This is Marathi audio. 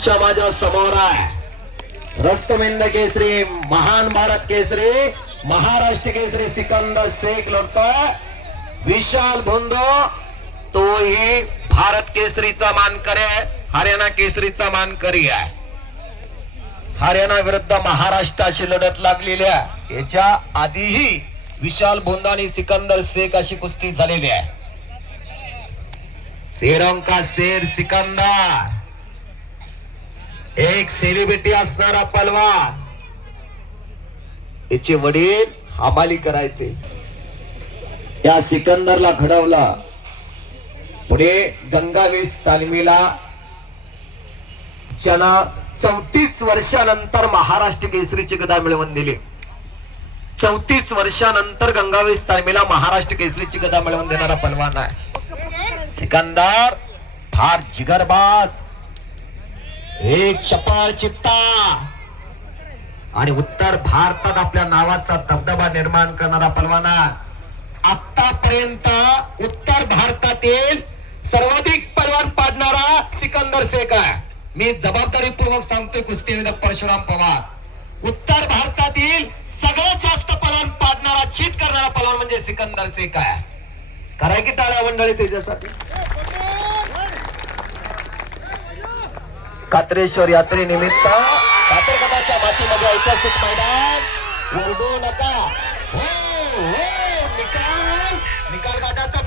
मंच माझ्या समोर आहे। रस्तमिंद केसरी, महान भारत केसरी, महाराष्ट्र केसरी सिकंदर शेख लढतोय। विशाल भोंदो तोही भारत केसरीचा मानकरी आहे, हरियाणा केसरीचा मानकरी आहे। हरियाणा विरुद्ध महाराष्ट्राची लढत लागलेली आहे। याच्या आधीही विशाल भोंदो आणि सिकंदर शेख अशी कुस्ती झालेली आहे। शेरों का शेर सिकंदर, एक सेलिब्रिटी असणारा पलवान। याचे वडील हमाली करायचे, या सिकंदरला घडवला। पुढे गंगावेश तालमीला ज्याला 34 वर्षानंतर महाराष्ट्र केसरीची गदा मिळवून दिली। 34 वर्षानंतर गंगावेश तालमीला महाराष्ट्र केसरीची गदा मिळवून देणारा पलवान आहे सिकंदर। फार जिगरबाज, एक चपळ चित्ता आणि उत्तर भारतात आपल्या नावाचा दबदबा निर्माण करणारा पलवान आहे। आतापर्यंत उत्तर भारतातील सर्वाधिक पलवान पाडणारा सिकंदर शेख आहे। मी जबाबदारीपूर्वक सांगतोय कुस्ती विदक परशुराम पवार, उत्तर भारतातील सगळ्यात जास्त पलवान पाडणारा, चीत करणारा पलवान म्हणजे सिकंदर शेख आहे। कराय की टाळ्या मंडळी त्याच्यासाठी। कात्रेश्वर यात्रेनिमित्त कात्रगडाच्या मातीमध्ये ऐतिहासिक मैदान, ओरडू नका, हो हो निकाल काढायचा